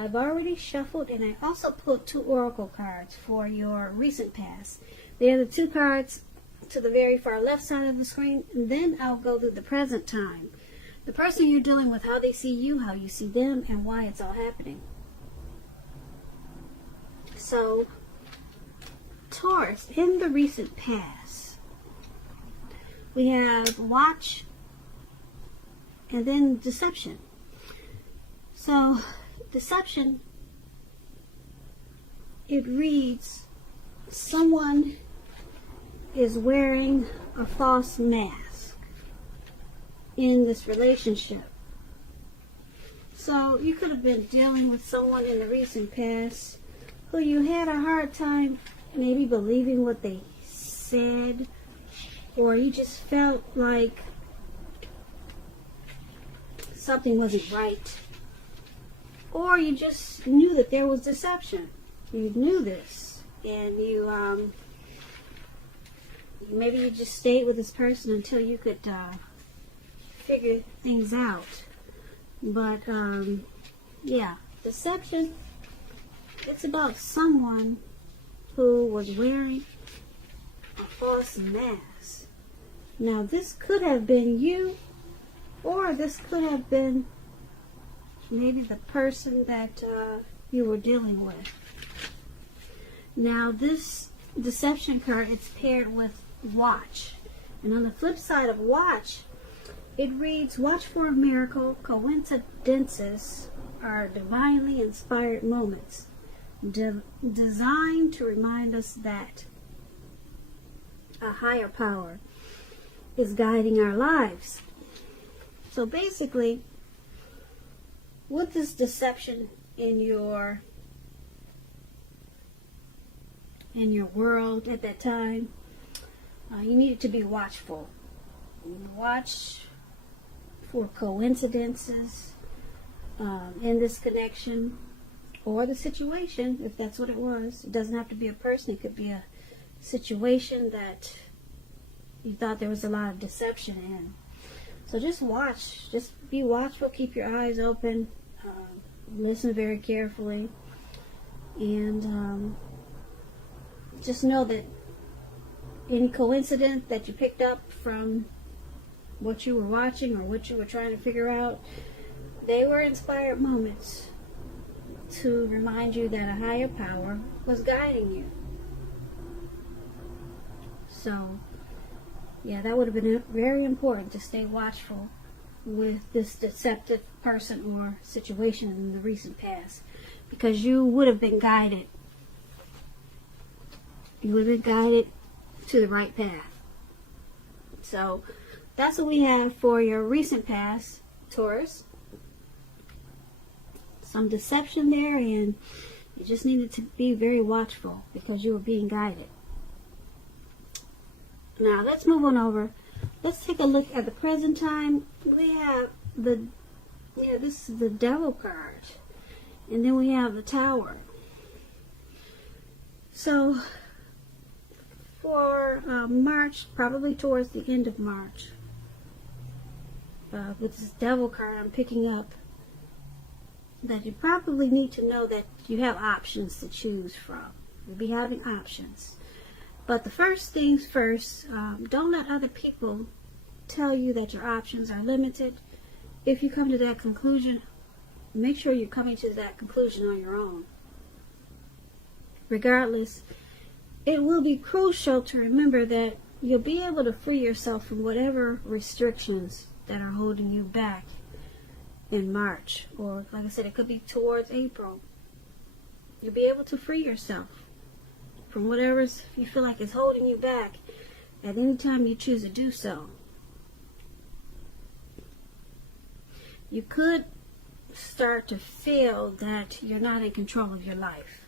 I've already shuffled, and I also put 2 oracle cards for your recent past. They're the 2 cards to the very far left side of the screen, and then I'll go to the present time. The person you're dealing with, how they see you, how you see them, and why it's all happening. So, Taurus, in the recent past, we have watch and then deception. So, deception, it reads, someone is wearing a false mask in this relationship. So, you could have been dealing with someone in the recent past who you had a hard time maybe believing what they said, or you just felt like something wasn't right, or you just knew that there was deception. You knew this, and maybe you just stayed with this person until you could figure things out. But yeah, deception, it's about someone who was wearing a false mask. Now, this could have been you, or this could have been maybe the person that you were dealing with. Now, this deception card, it's paired with watch. And on the flip side of watch, it reads, watch for a miracle. Coincidences are divinely inspired moments designed to remind us that a higher power is guiding our lives. So basically, with this deception in your world at that time, you needed to be watchful. Watch for coincidences in this connection or the situation, if that's what it was. It doesn't have to be a person. It could be a situation that you thought there was a lot of deception in. So just watch. Just be watchful. Keep your eyes open. Listen very carefully. And just know that any coincidence that you picked up from what you were watching or what you were trying to figure out, they were inspired moments to remind you that a higher power was guiding you. So, yeah, that would have been very important to stay watchful with this deceptive person or situation in the recent past, because you would have been guided. You would have been guided to the right path. So, that's what we have for your recent past, Taurus. Some deception there, and you just needed to be very watchful because you were being guided. Now, let's move on over. Let's take a look at the present time. We have this is the Devil card. And then we have the Tower. So, for March, probably towards the end of March, with this Devil card I'm picking up, that you probably need to know that you have options to choose from. You'll be having options. But the first things first, don't let other people tell you that your options are limited. If you come to that conclusion, make sure you're coming to that conclusion on your own. Regardless, it will be crucial to remember that you'll be able to free yourself from whatever restrictions that are holding you back in March, or like I said, it could be towards April. You'll be able to free yourself from whatever you feel like is holding you back at any time you choose to do so. You could start to feel that you're not in control of your life.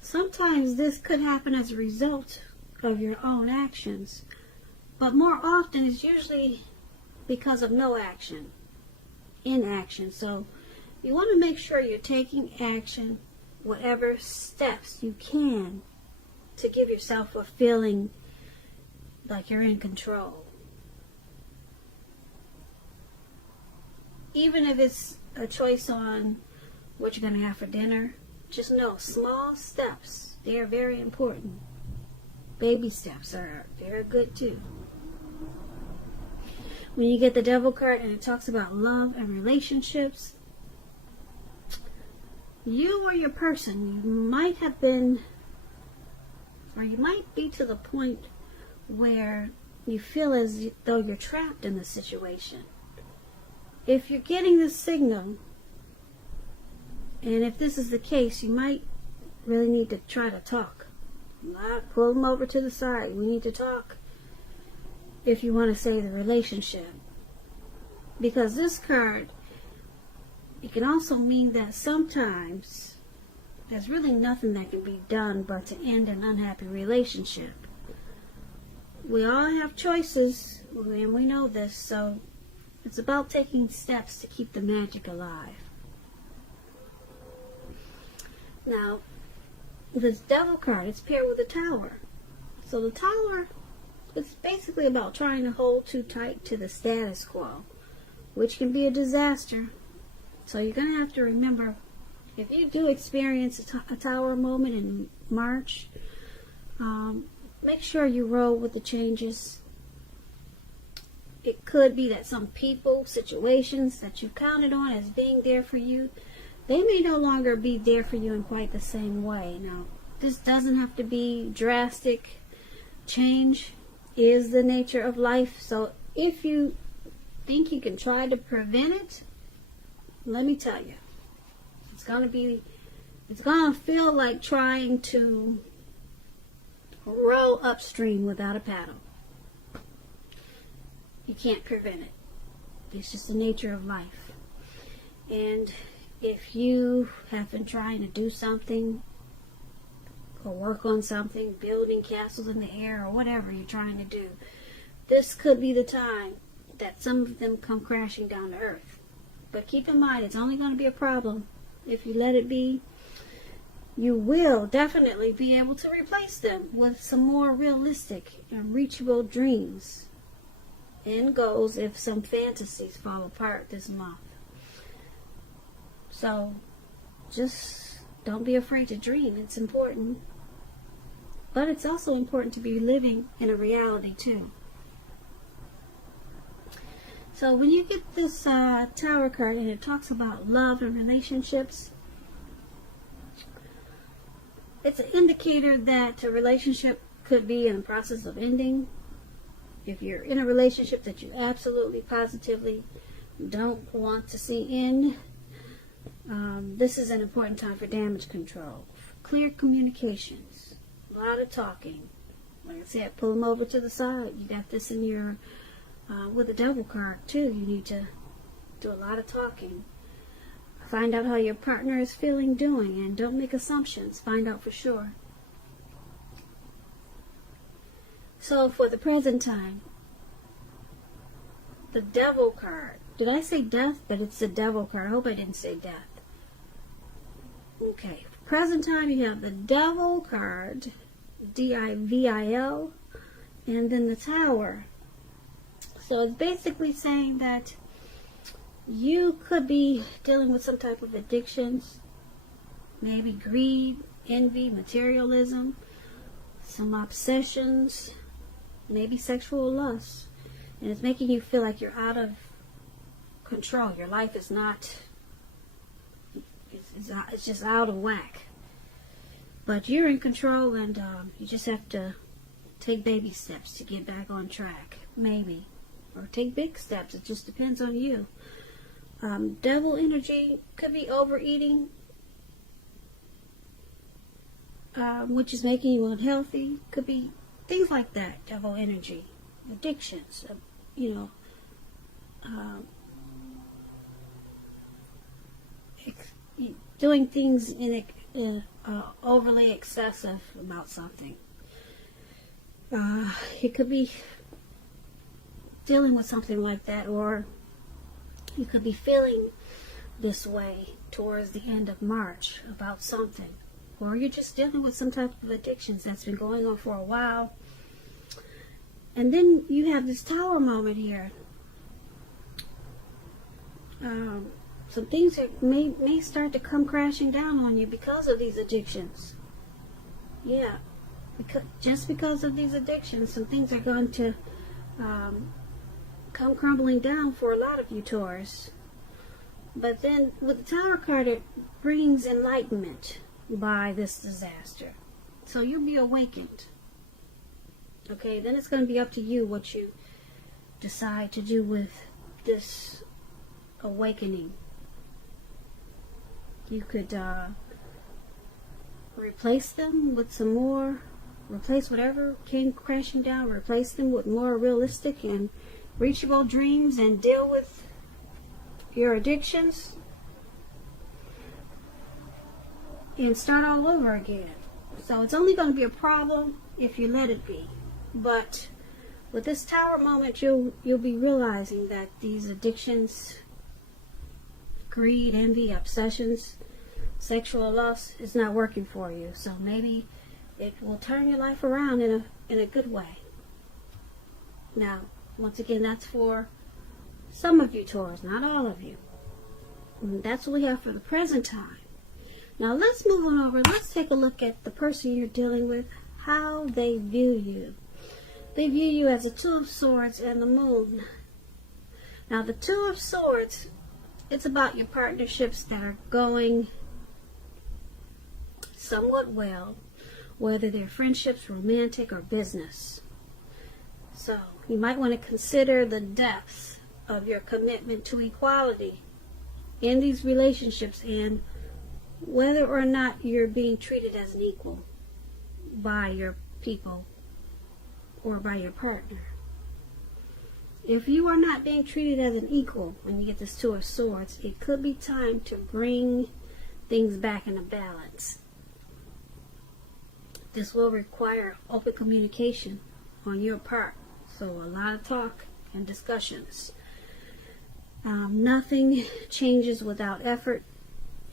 Sometimes this could happen as a result of your own actions, but more often it's usually because of no action. Inaction. So you want to make sure you're taking action, whatever steps you can, to give yourself a feeling like you're in control. Even if it's a choice on what you're going to have for dinner. Just know, small steps, they are very important. Baby steps are very good too. When you get the Devil card and it talks about love and relationships, you or your person, you might have been, or you might be to the point where you feel as though you're trapped in the situation. If you're getting this signal, and if this is the case, you might really need to try to talk. Pull them over to the side. We need to talk if you want to save the relationship. Because this card, it can also mean that sometimes there's really nothing that can be done but to end an unhappy relationship. We all have choices, and we know this, so it's about taking steps to keep the magic alive. Now, this Devil card, it's paired with a Tower. So the Tower is basically about trying to hold too tight to the status quo, which can be a disaster. So you're going to have to remember, if you do experience a Tower moment in March, make sure you roll with the changes. It could be that some people, situations that you counted on as being there for you, they may no longer be there for you in quite the same way. Now, this doesn't have to be drastic. Change is the nature of life. So if you think you can try to prevent it, let me tell you, it's going to feel like trying to row upstream without a paddle. You can't prevent it. It's just the nature of life. And if you have been trying to do something or work on something, building castles in the air or whatever you're trying to do, this could be the time that some of them come crashing down to earth. But keep in mind, it's only going to be a problem if you let it be. You will definitely be able to replace them with some more realistic and reachable dreams and goals if some fantasies fall apart this month. So, just don't be afraid to dream. It's important. But it's also important to be living in a reality too. So when you get this Tower card and it talks about love and relationships, it's an indicator that a relationship could be in the process of ending. If you're in a relationship that you absolutely, positively don't want to see end, this is an important time for damage control. Clear communications. A lot of talking. Like I said, pull them over to the side. You got this in your, with the Devil card too. You need to do a lot of talking. Find out how your partner is feeling, doing, and don't make assumptions. Find out for sure. So for the present time, the Devil card. Did I say death? But it's the Devil card. I hope I didn't say death. Okay. Present time, you have the Devil card, D-I-V-I-L, and then the Tower. So it's basically saying that you could be dealing with some type of addictions, maybe greed, envy, materialism, some obsessions, maybe sexual lust. And it's making you feel like you're out of control. Your life is not, it's just out of whack. But you're in control, and you just have to take baby steps to get back on track, maybe. Or take big steps. It just depends on you. Devil energy could be overeating, which is making you unhealthy. Could be things like that. Devil energy, addictions, doing things in overly excessive about something. It could be dealing with something like that, or you could be feeling this way towards the end of March about something, or you're just dealing with some type of addictions that's been going on for a while. And then you have this Tower moment here. some things that may start to come crashing down on you because of these addictions. Yeah, just because of these addictions, some things are going to come crumbling down for a lot of you Taurus. But then with the Tower card, it brings enlightenment by this disaster. So you'll be awakened. Okay, then it's going to be up to you what you decide to do with this awakening. You could replace them with some more, replace whatever came crashing down, replace them with more realistic and reachable dreams, and deal with your addictions and start all over again. So it's only going to be a problem if you let it be. But with this Tower moment, you'll be realizing that these addictions, greed, envy, obsessions, sexual lust is not working for you. So maybe it will turn your life around in a good way. Now, once again, that's for some of you Taurus, not all of you. And that's what we have for the present time. Now let's move on over. Let's take a look at the person you're dealing with, how they view you. They view you as a Two of Swords and the Moon. Now the Two of Swords, it's about your partnerships that are going somewhat well, whether they're friendships, romantic, or business. So you might want to consider the depth of your commitment to equality in these relationships and whether or not you're being treated as an equal by your people or by your partner. If you are not being treated as an equal when you get this Two of Swords, it could be time to bring things back into balance. This will require open communication on your part. So a lot of talk and discussions. Nothing changes without effort.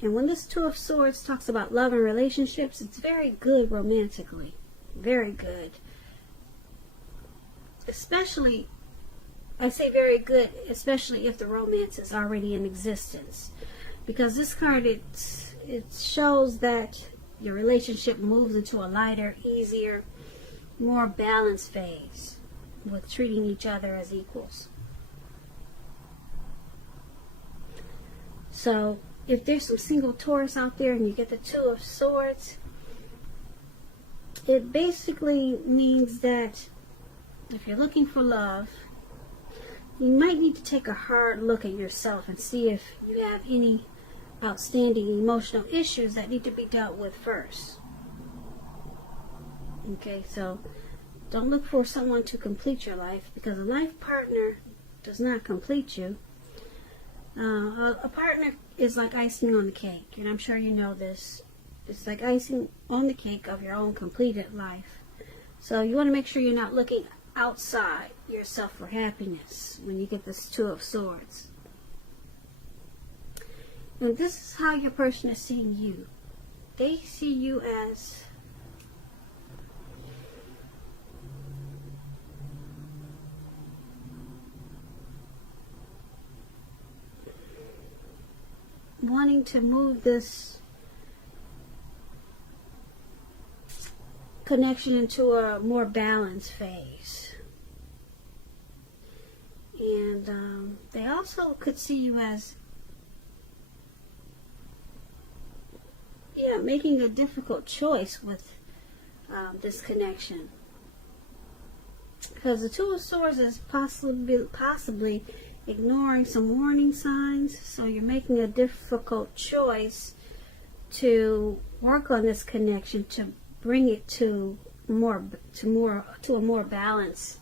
And when this Two of Swords talks about love and relationships, it's very good romantically. Very good. Especially, I say very good, especially if the romance is already in existence. Because this card, it shows that your relationship moves into a lighter, easier, more balanced phase with treating each other as equals. So if there's some single Taurus out there and you get the Two of Swords, it basically means that if you're looking for love, you might need to take a hard look at yourself and see if you have any outstanding emotional issues that need to be dealt with first. Okay, so don't look for someone to complete your life, because a life partner does not complete you. A partner is like icing on the cake, and I'm sure you know this. It's like icing on the cake of your own completed life. So you want to make sure you're not looking outside yourself for happiness when you get this Two of Swords. And this is how your person is seeing you. They see you as wanting to move this connection into a more balanced phase. And they also could see you as making a difficult choice with this connection. Because the Two of Swords is possibly ignoring some warning signs, so you're making a difficult choice to work on this connection to bring it to a more balanced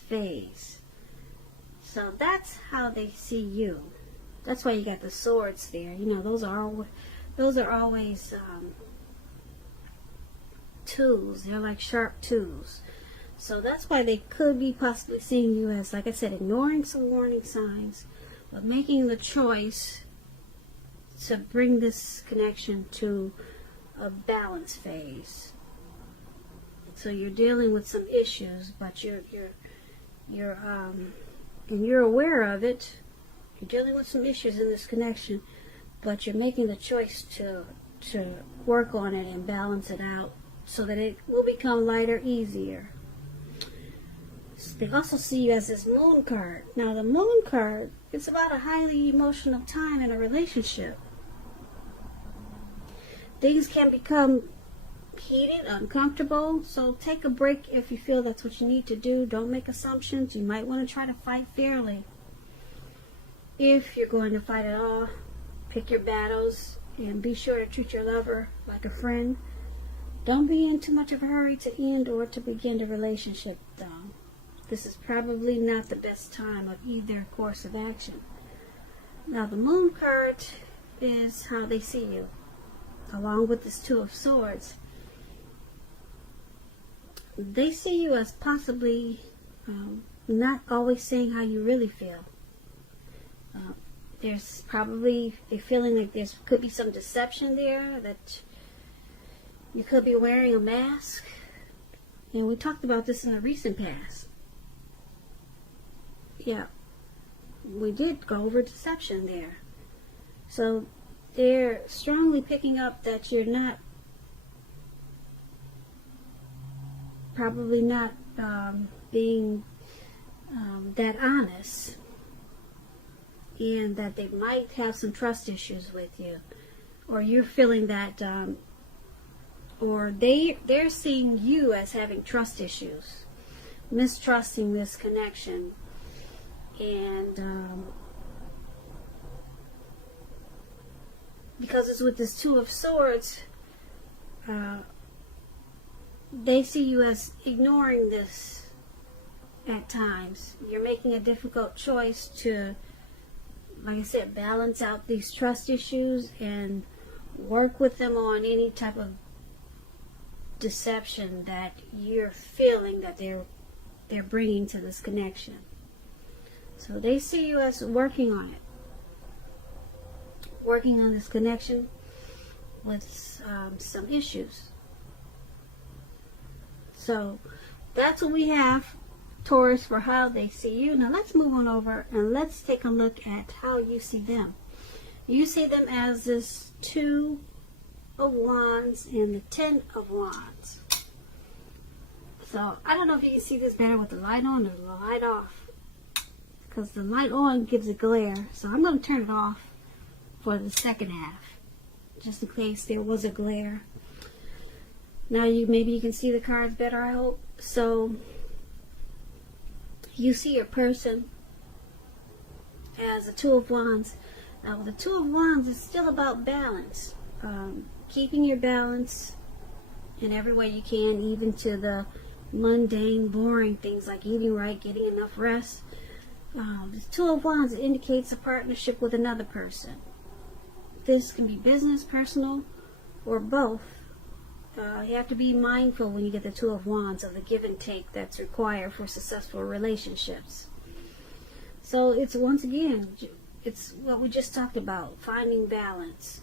phase. So that's how they see you. That's why you got the swords there. You know, those are always tools. They're like sharp tools. So that's why they could be possibly seeing you as, like I said, ignoring some warning signs, but making the choice to bring this connection to a balance phase. So you're dealing with some issues, but you're and you're aware of it. You're dealing with some issues in this connection, but you're making the choice to work on it and balance it out so that it will become lighter, easier. They also see you as this moon card. Now the moon card, it's about a highly emotional time in a relationship. Things can become heated, uncomfortable, so take a break if you feel that's what you need to do. Don't make assumptions. You might want to try to fight fairly. If you're going to fight at all, pick your battles and be sure to treat your lover like a friend. Don't be in too much of a hurry to end or to begin the relationship, though. This is probably not the best time of either course of action. Now, the moon card is how they see you, along with this Two of Swords. They see you as possibly not always saying how you really feel. There's probably a feeling like there could be some deception there, that you could be wearing a mask. And we talked about this in the recent past. Yeah, we did go over deception there. So they're strongly picking up that you're not, probably not being that honest, and that they might have some trust issues with you, or you're feeling that, or they're seeing you as having trust issues, mistrusting this connection. And because it's with this Two of Swords, they see you as ignoring this at times. You're making a difficult choice to, like I said, balance out these trust issues and work with them on any type of deception that you're feeling that they're bringing to this connection. So they see you as working on it, working on this connection with some issues. So that's what we have, Taurus, for how they see you. Now let's move on over and let's take a look at how you see them. You see them as this Two of Wands and the Ten of Wands. So I don't know if you can see this better with the light on or the light off, because the light on gives a glare. So I'm going to turn it off for the second half, just in case there was a glare. Now maybe you can see the cards better, I hope. So you see your person as a Two of Wands. Now with the Two of Wands, it's still about balance. Keeping your balance in every way you can, even to the mundane, boring things like eating right, getting enough rest. The Two of Wands indicates a partnership with another person. This can be business, personal, or both. You have to be mindful when you get the Two of Wands of the give and take that's required for successful relationships. So it's, once again, it's what we just talked about, finding balance.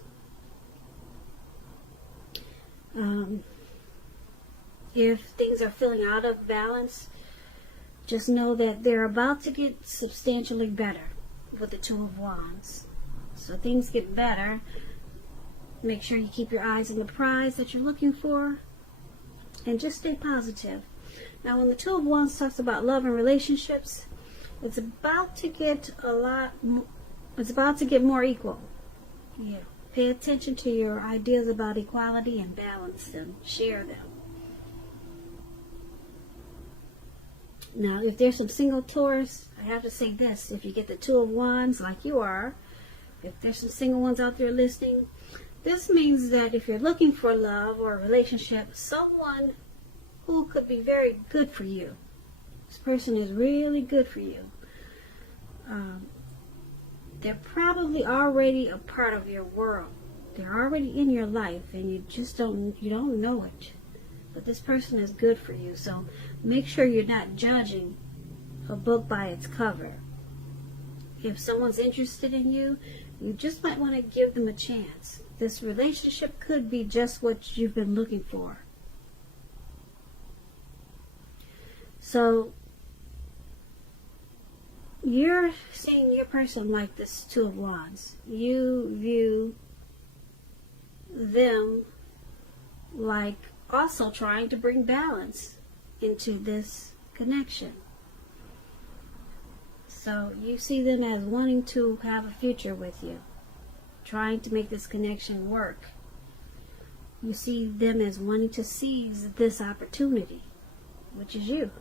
If things are feeling out of balance, just know that they're about to get substantially better with the Two of Wands. So things get better. Make sure you keep your eyes on the prize that you're looking for, and just stay positive. Now when the Two of Wands talks about love and relationships, it's about to get more equal. Yeah. Pay attention to your ideas about equality and balance them. Share them. Now, if there's some single Taurus, I have to say this. If you get the Two of Wands like you are, if there's some single ones out there listening, this means that if you're looking for love or a relationship, someone who could be very good for you. This person is really good for you. They're probably already a part of your world. They're already in your life, and you don't know it. But this person is good for you. So make sure you're not judging a book by its cover. If someone's interested in you, you just might want to give them a chance. This relationship could be just what you've been looking for. So you're seeing your person like this Two of Wands. You view them like also trying to bring balance into this connection. So you see them as wanting to have a future with you, trying to make this connection work. You see them as wanting to seize this opportunity, which is you.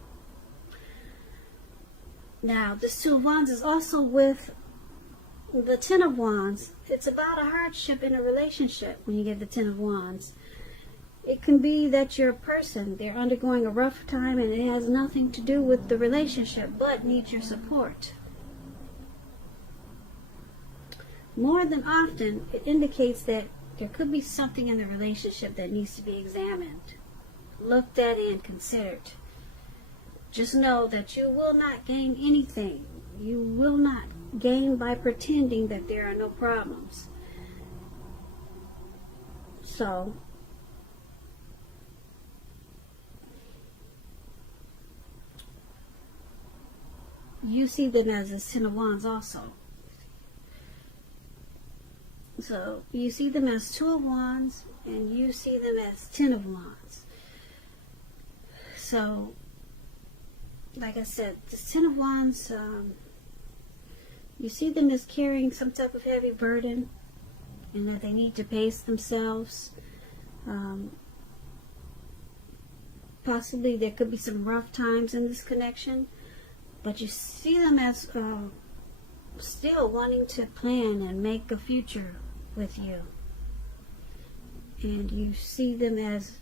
Now, this Two of Wands is also with the Ten of Wands. It's about a hardship in a relationship when you get the Ten of Wands. It can be that your person, they're undergoing a rough time and it has nothing to do with the relationship, but needs your support. More than often, it indicates that there could be something in the relationship that needs to be examined, looked at, and considered. Just know that you will not gain anything. You will not gain by pretending that there are no problems. So, you see them as a Ten of Wands also. So, you see them as Two of Wands, and you see them as Ten of Wands. So, like I said, the Ten of Wands, you see them as carrying some type of heavy burden, and that they need to pace themselves. Possibly there could be some rough times in this connection, but you see them as still wanting to plan and make a future with you. And you see them as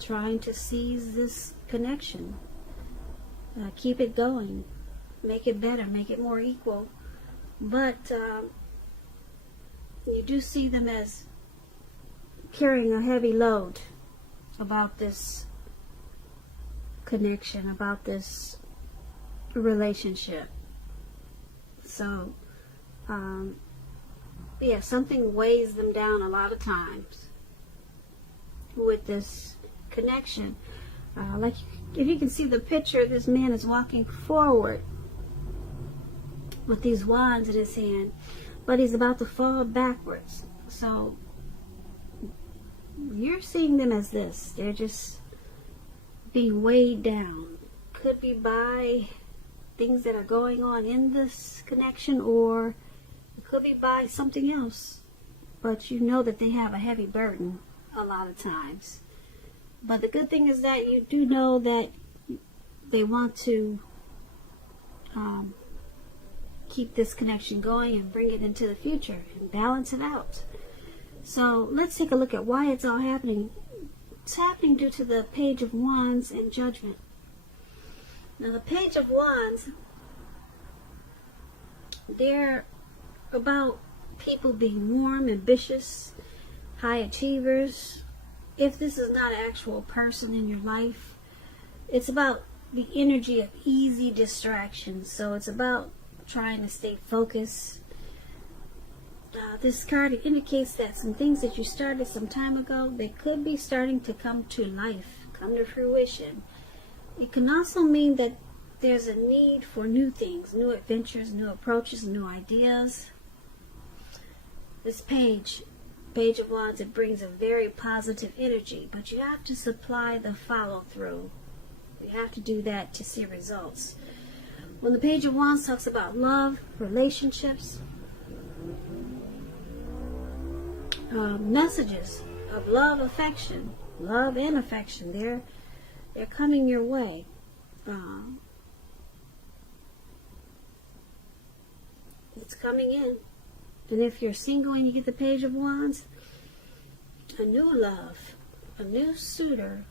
trying to seize this connection, keep it going, make it better, make it more equal. But you do see them as carrying a heavy load about this connection, about this relationship. So, yeah, something weighs them down a lot of times with this connection. Like, if you can see the picture, this man is walking forward with these wands in his hand, but he's about to fall backwards. So you're seeing them as this. They're just being weighed down. Could be by things that are going on in this connection, or it could be by something else. But you know that they have a heavy burden a lot of times. But the good thing is that you do know that they want to keep this connection going and bring it into the future and balance it out. So let's take a look at why it's all happening. It's happening due to the Page of Wands and Judgment. Now the Page of Wands, they're about people being warm, ambitious, high achievers. If this is not an actual person in your life, it's about the energy of easy distractions. So it's about trying to stay focused. This card indicates that some things that you started some time ago, they could be starting to come to life, come to fruition. It can also mean that there's a need for new things, new adventures, new approaches, new ideas. This Page of Wands, it brings a very positive energy, but you have to supply the follow-through. You have to do that to see results. When the Page of Wands talks about love, relationships, messages of love, affection, love and affection, they're coming your way. It's coming in. And if you're single and you get the Page of Wands, a new love, a new suitor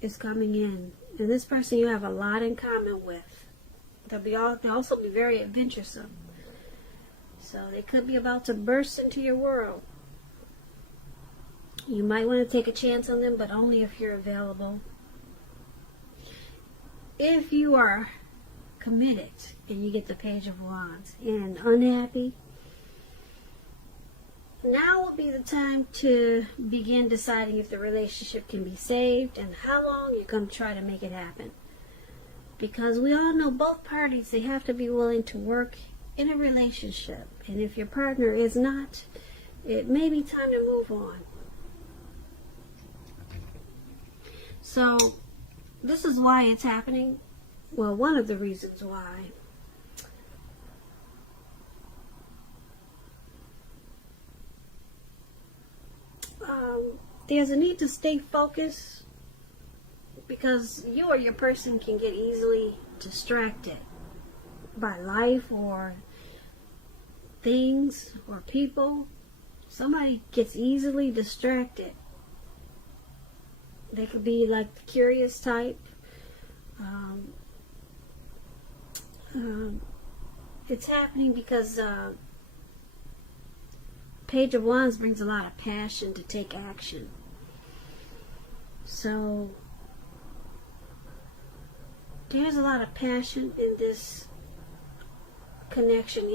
is coming in. And this person you have a lot in common with. They'll also be very adventuresome. So they could be about to burst into your world. You might want to take a chance on them, but only if you're available. If you are committed and you get the Page of Wands and unhappy, now will be the time to begin deciding if the relationship can be saved and how long you're going to try to make it happen. Because we all know both parties, they have to be willing to work in a relationship. And if your partner is not, it may be time to move on. So, this is why it's happening. Well, one of the reasons why. There's a need to stay focused, because you or your person can get easily distracted by life or things or people. Somebody gets easily distracted. They could be like the curious type. It's happening because Page of Wands brings a lot of passion to take action. So there's a lot of passion in this connection,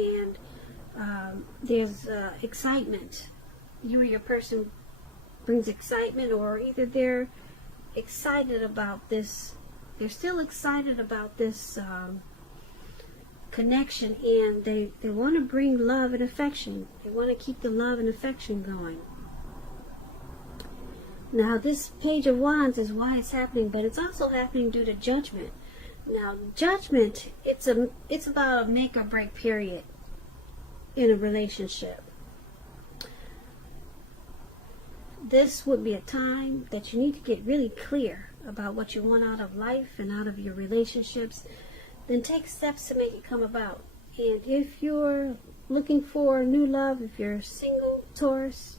and there's excitement. You or your person brings excitement, or either they're excited about this, they're still excited about this connection, and they want to bring love and affection. They want to keep the love and affection going. Now, this Page of Wands is why it's happening, but it's also happening due to judgment. Now, judgment, it's about a make or break period in a relationship. This would be a time that you need to get really clear about what you want out of life and out of your relationships. Then take steps to make it come about. And if you're looking for new love, if you're single, Taurus,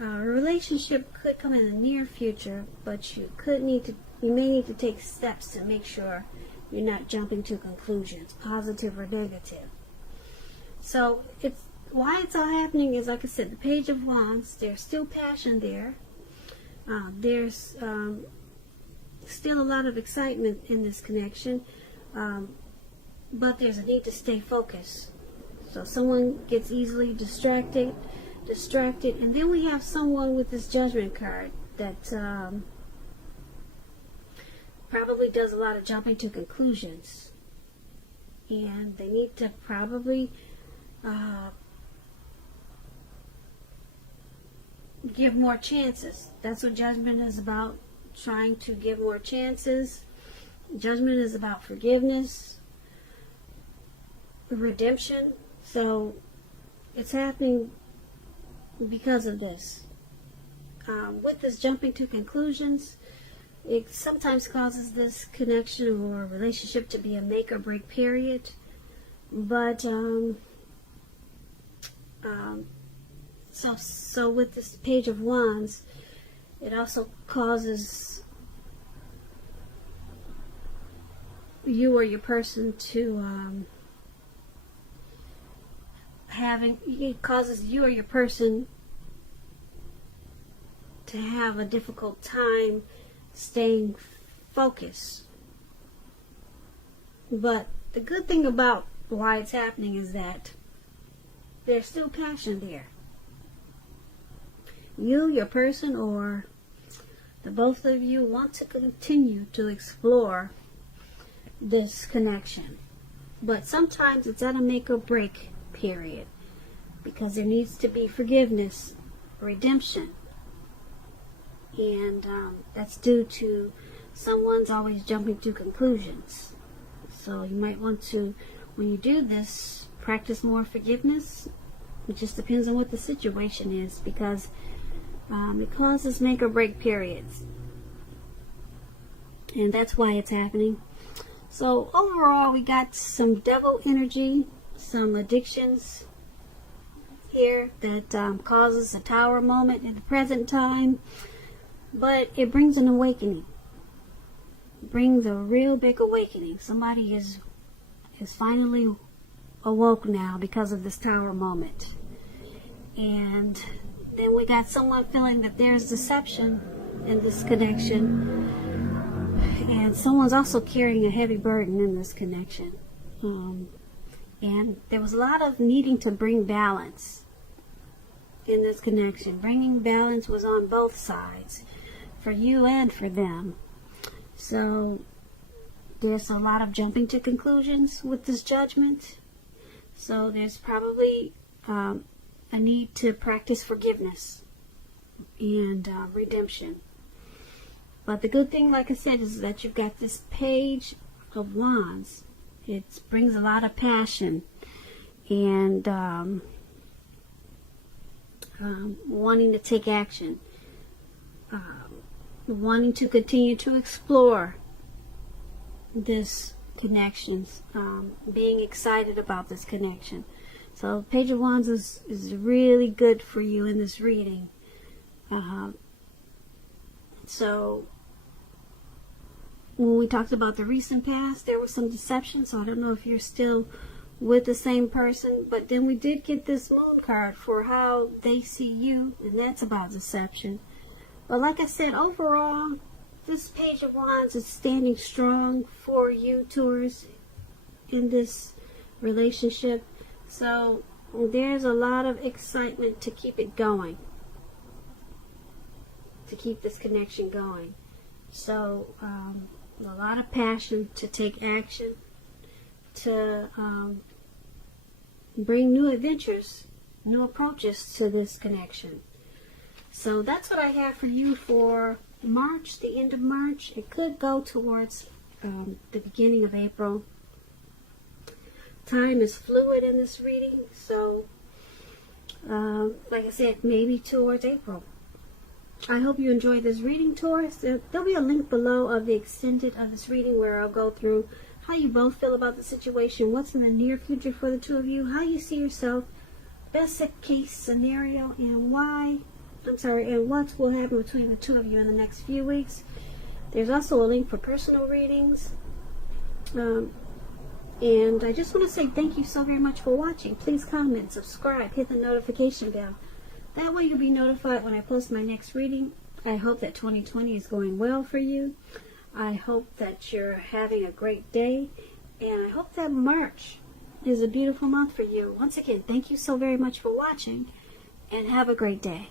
a relationship could come in the near future, but you may need to take steps to make sure you're not jumping to conclusions, positive or negative. So why it's all happening is, like I said, the Page of Wands, there's still passion there. There's still a lot of excitement in this connection, but there's a need to stay focused. So someone gets easily distracted, and then we have someone with this Judgment card that probably does a lot of jumping to conclusions, and they need to probably give more chances. That's what Judgment is about, trying to give more chances. Judgment is about forgiveness, redemption. So it's happening because of this. With this jumping to conclusions, it sometimes causes this connection or relationship to be a make or break period. But so with this Page of Wands, it also causes you or your person to it causes you or your person to have a difficult time staying focused. But the good thing about why it's happening is that there's still passion there. You, your person, or the both of you want to continue to explore this connection. But sometimes it's at a make or break period, because there needs to be forgiveness, redemption, and that's due to someone's always jumping to conclusions. So you might want to, when you do this, practice more forgiveness. It just depends on what the situation is, because it causes make or break periods, and that's why it's happening. So overall, we got some devil energy, some addictions here that causes a tower moment in the present time, but it brings an awakening. It brings a real big awakening. Somebody is finally awoke now because of this tower moment. And then we got someone feeling that there's deception in this connection, and someone's also carrying a heavy burden in this connection. And there was a lot of needing to bring balance in this connection. Bringing balance was on both sides, for you and for them. So There's a lot of jumping to conclusions with this judgment. So there's probably a need to practice forgiveness and redemption. But the good thing, like I said, is that you've got this Page of Wands. It brings a lot of passion and wanting to take action, wanting to continue to explore this connections, being excited about this connection. So Page of Wands is really good for you in this reading. So when we talked about the recent past, there was some deception, so I don't know if you're still with the same person, but then we did get this Moon card for how they see you, and that's about deception. But like I said, overall, this Page of Wands is standing strong for you, Taurus, in this relationship. So there's a lot of excitement to keep it going, to keep this connection going. So a lot of passion to take action, to bring new adventures, new approaches to this connection. So that's what I have for you for March, the end of March. It could go towards the beginning of April. Time is fluid in this reading, so like I said, maybe towards April. I hope you enjoyed this reading, Taurus. There'll be a link below of the extended of this reading where I'll go through how you both feel about the situation, what's in the near future for the two of you, how you see yourself, best case scenario, and what will happen between the two of you in the next few weeks. There's also a link for personal readings. And I just want to say thank you so very much for watching. Please comment, subscribe, hit the notification bell. That way you'll be notified when I post my next reading. I hope that 2020 is going well for you. I hope that you're having a great day. And I hope that March is a beautiful month for you. Once again, thank you so very much for watching. And have a great day.